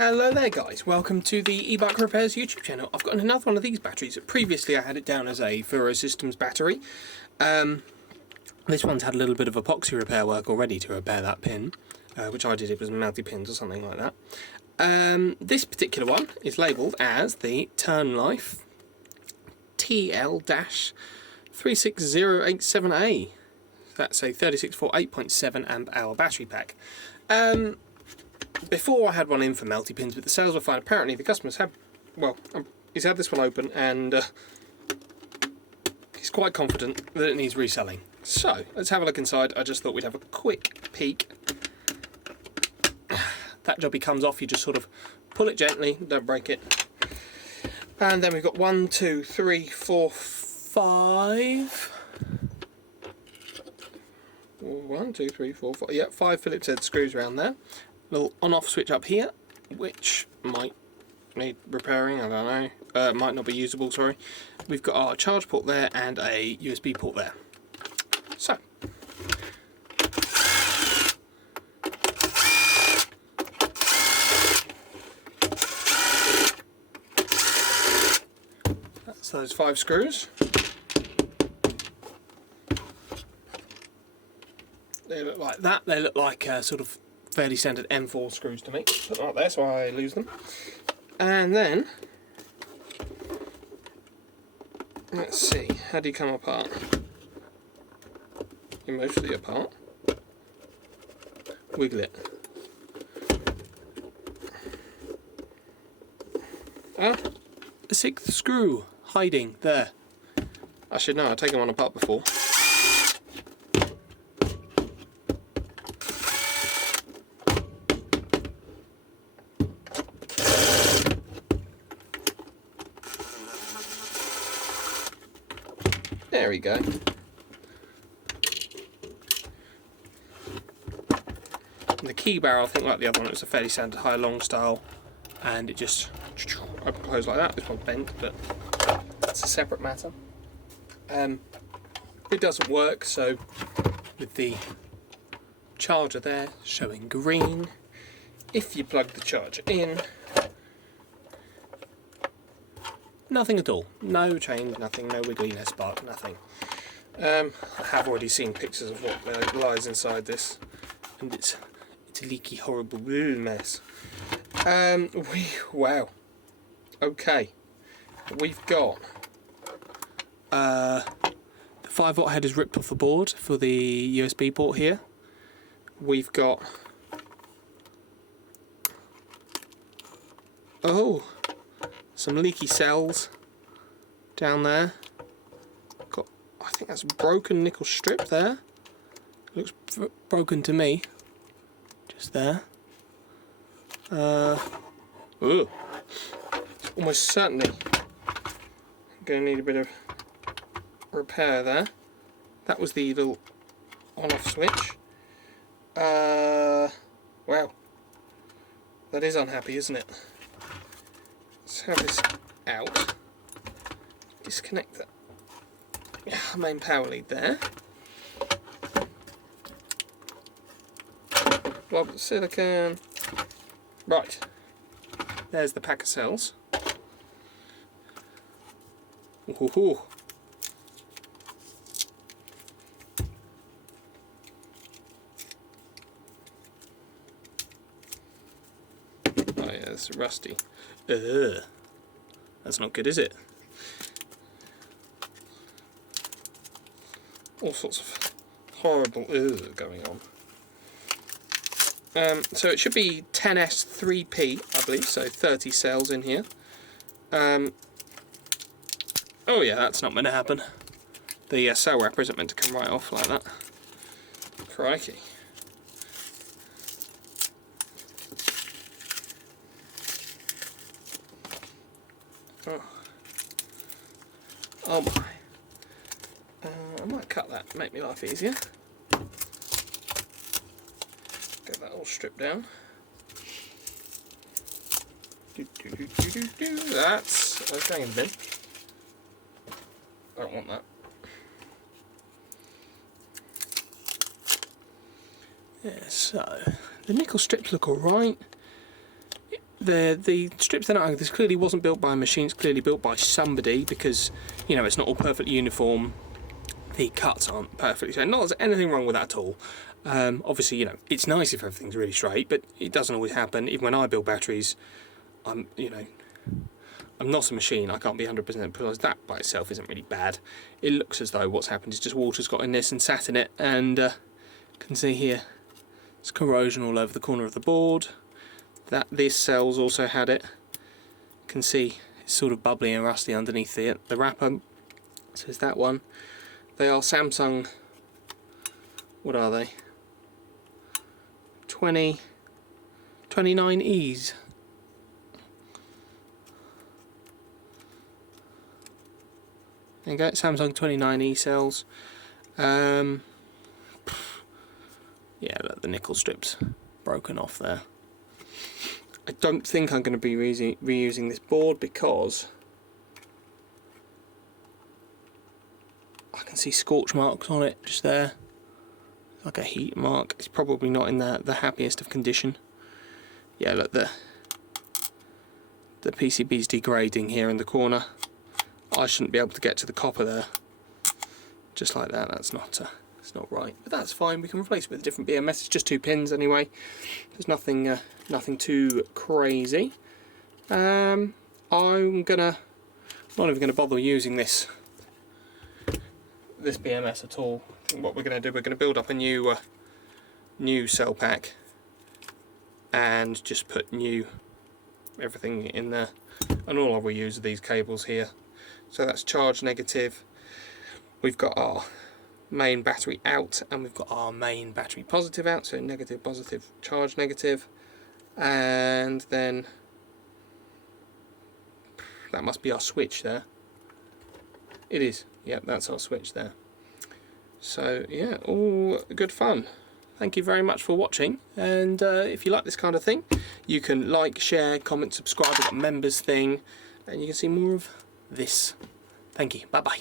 Hello there guys, welcome to the eBike Repairs YouTube channel. I've got another one of these batteries. Previously I had it down as a Furo Systems battery. This one's had a little bit of epoxy repair work already to repair that pin, which I did. It was multi-pins or something like that. This particular one is labelled as the Turnlife TL-36087A. That's a 36-volt 8.7 amp hour battery pack. Before I had one in for melty pins, but the sales were fine. Apparently the customers have, well, he's had this one open and he's quite confident that it needs reselling. So, let's have a look inside. I just thought we'd have a quick peek. That job comes off, you just sort of pull it gently, don't break it. And then we've got 1, 2, 3, 4, 5. 1, 2, 3, 4, 5. Yeah, 5 Phillips head screws around there. Little on-off switch up here, which might need repairing, I don't know. Might not be usable, sorry. We've got our charge port there and a USB port there. So, that's those 5 screws. They look like that. They look like sort of fairly standard M4 screws to me. Put them up there so I lose them. And then, let's see, how do you come apart? You're mostly apart. Wiggle it. Ah, a 6th screw hiding there. I should know, I've taken one apart before. There we go. And the key barrel, I think like the other one, it was a fairly standard high long style, and it just open close like that. This one's bent, but that's a separate matter. It doesn't work, so with the charger there showing green, if you plug the charger in, nothing at all. No change, nothing, no wiggliness, spark, nothing. I have already seen pictures of what lies inside this, and it's a leaky, horrible mess. Wow. Okay. We've got the 5-volt head is ripped off the board for the USB port here. We've got some leaky cells down there. Got, I think that's a broken nickel strip there. Looks broken to me. Just there. It's almost certainly going to need a bit of repair there. That was the little on-off switch. Wow. That is unhappy, isn't it? Let's have this out. Disconnect that main power lead there. Blob silicone. Right. There's the pack of cells. Ooh. Oh yeah, it's rusty. That's not good, is it? All sorts of horrible going on. So it should be 10S3P, I believe, so 30 cells in here. Oh yeah, that's not meant to happen. The cell wrapper isn't meant to come right off like that. Crikey. Oh my. I might cut that, make my life easier. Get that all stripped down. That's okay in the bin. I don't want that. Yeah, so the nickel strips look alright. the strips they're not, this clearly wasn't built by a machine, it's clearly built by somebody, because, you know, it's not all perfectly uniform. The cuts aren't perfectly straight. Not there's anything wrong with that at all. Obviously, you know, it's nice if everything's really straight, but it doesn't always happen. Even when I build batteries, I'm not a machine. I can't be 100% precise. That by itself isn't really bad. It looks as though what's happened is just water's got in this and sat in it, and you can see here, there's corrosion all over the corner of the board. This cell's also had it. You can see it's sort of bubbly and rusty underneath the wrapper. So there's that one. They are Samsung, what are they? 29Es. There you go, Samsung 29E cells. Yeah, look, the nickel strips broken off there. I don't think I'm going to be reusing this board because I can see scorch marks on it just there, like a heat mark. It's probably not in the happiest of condition. Yeah, look, the PCB's degrading here in the corner. I shouldn't be able to get to the copper there, just like that. That's not it's not right, but that's fine. We can replace it with a different BMS. It's just 2 pins anyway. There's nothing too crazy. I'm not even gonna bother using this BMS at all. What we're going to do, we're going to build up a new cell pack and just put everything in there, and all I'll reuse are these cables here. So that's charge negative. We've got our main battery out, and we've got our main battery positive out, so negative, positive, charge negative, and then that must be our switch there. It is, yep, that's our switch there. So yeah, all good fun. Thank you very much for watching, and if you like this kind of thing, you can like, share, comment, subscribe. We've got a members thing, and you can see more of this. Thank you, bye bye.